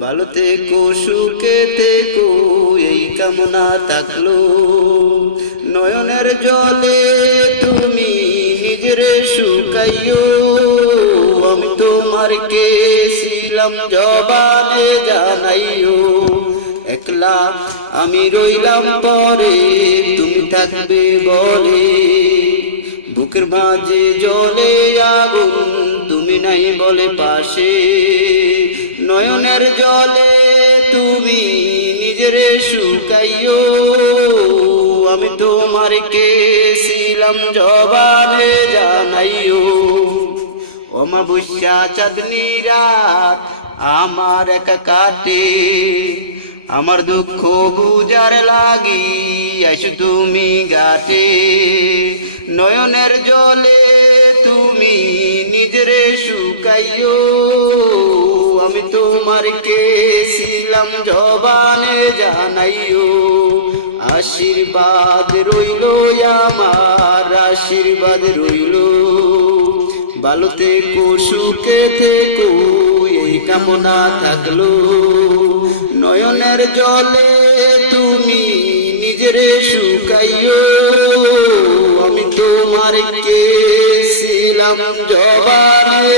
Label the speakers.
Speaker 1: ভালো থেকো সুখে থেকো এই কামনা থাকল। নয়নের জলে তুমি নিজের শুকাইও আমি তোমার কে ছিলাম, জবানে জানাইও একলা আমি রইলাম পরে, তুমি থাকবে বলে। বুকের মাঝে জলে আগুন নাই বলে পাশে। নয়নের জলে তুমি নিজের শুকাইও। আমি তোমার কে ছিলাম জবানে জানাইও। অমাবস্যা চাঁদনি রাত আমার একা কাটে আমার দুঃখ বুজার লাগি আইসো তুমি গাটে নয়নের জলে নিজের শুকাইও। আমি তোমার কে ছিলাম জবানে জানাইও। আশীর্বাদ রইল আমার, আশীর্বাদ রইল। ভালো থেকো সুখে থেকো, এই কামনা থাকল। নয়নের জলে তুমি নিজের শুকাইও। আমি তোমার কে ছিলাম জবানে